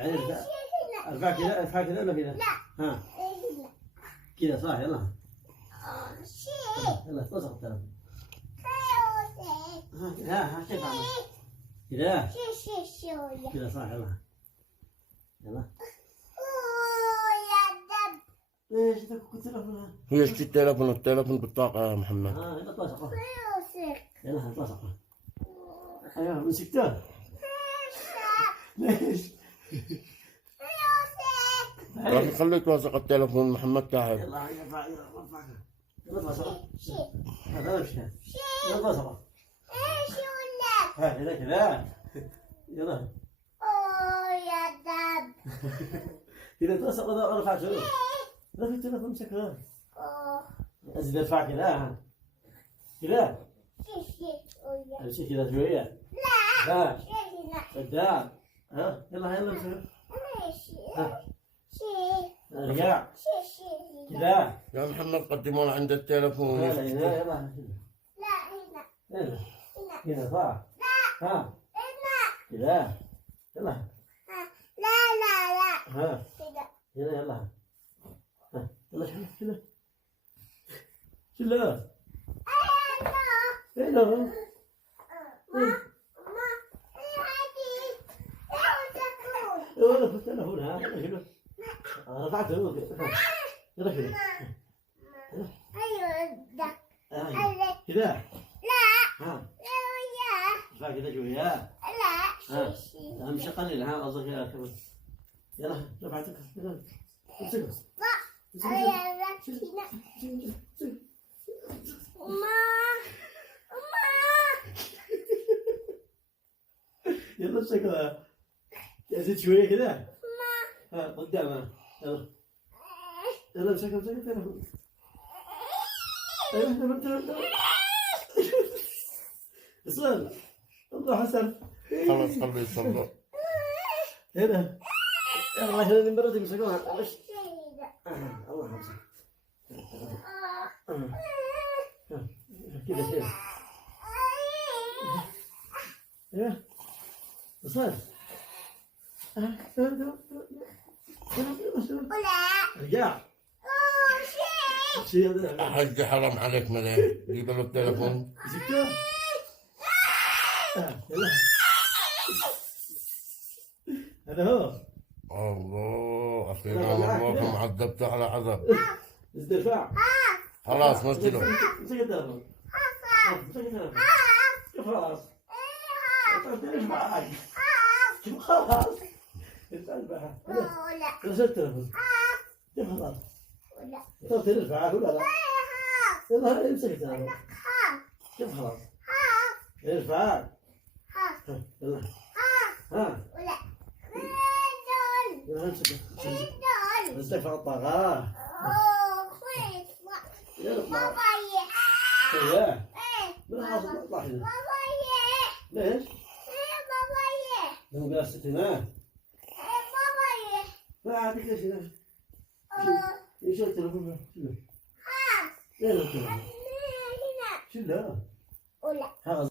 يعني ارفع كذا، ارفع كذا ولا كذا؟ لا. ها. كذا صح. يلا. يلا اتصل التلفون. ها كيف عمل؟ كذا. كذا صح. يلا. يلا. ليش تكو التلفون؟ هي اشتري التلفون بالطاقة يا محمد. يلا اتصل. يلا اتصل. ايوه مسكته. ليش؟ لكن خليك واثق التلفون محمد تعب. يلا ارفع. يلا اتصل. هذا مشي. يلا اتصل. ها كذا. يلا. إذا اتصل ارفع شنو؟ لا في التلفون امسكها. ازيد ارفع كذا. كذا. امشي كذا شوية. لا. قدام. يلا امسك. رجع. كذا. يا محمد قدمون عند التلفون. يلا. هنا. هنا صح. ها. كذا. يلا. ها. هنا يلا. يلا شيله. شيله. هنا. يلا في التلفون. ها شيله. رفعته. يلا شيله. كذا. ها. رفع كذا شوية. امشي قليل. ها قصدك يا كمان. يلا رفعتك. يلا امسكه. يلا امسكها. زيد شوية كذا. ها قدامها. يلا. يلا امسكها التلفون. ايوه اسمع. الله حسن. خلاص خليه يصلوا. هنا. يلا هنا المرة تمسكوها. الله حسن. كذا كذا. ايوه. وصل. رجع. حج حرام عليك ملين. جيب له التلفون. مسكته. يلا. هذا هو. الله اخيرا والله عذبته على عذب. ازدفاع. خلاص مسجله. مسك التلفون. مسك التلفون. كيف خلاص؟ ايش معك؟ كيف خلاص؟ التلفون. رسل التلفون. كيف خلاص؟ طب ترفعه ولا لا؟ يلا امسك التلفون. كيف خلاص؟ ارفع. يلا. ها. يلا امسك. امسك فوق الطاقة. يلا. ايه. من حاصل اطلع هنا. ليش؟ لو قاس ستنا. ما عادك ليش هنا؟ ايش التلفون؟ شنو؟ ايه التلفون؟ شنو؟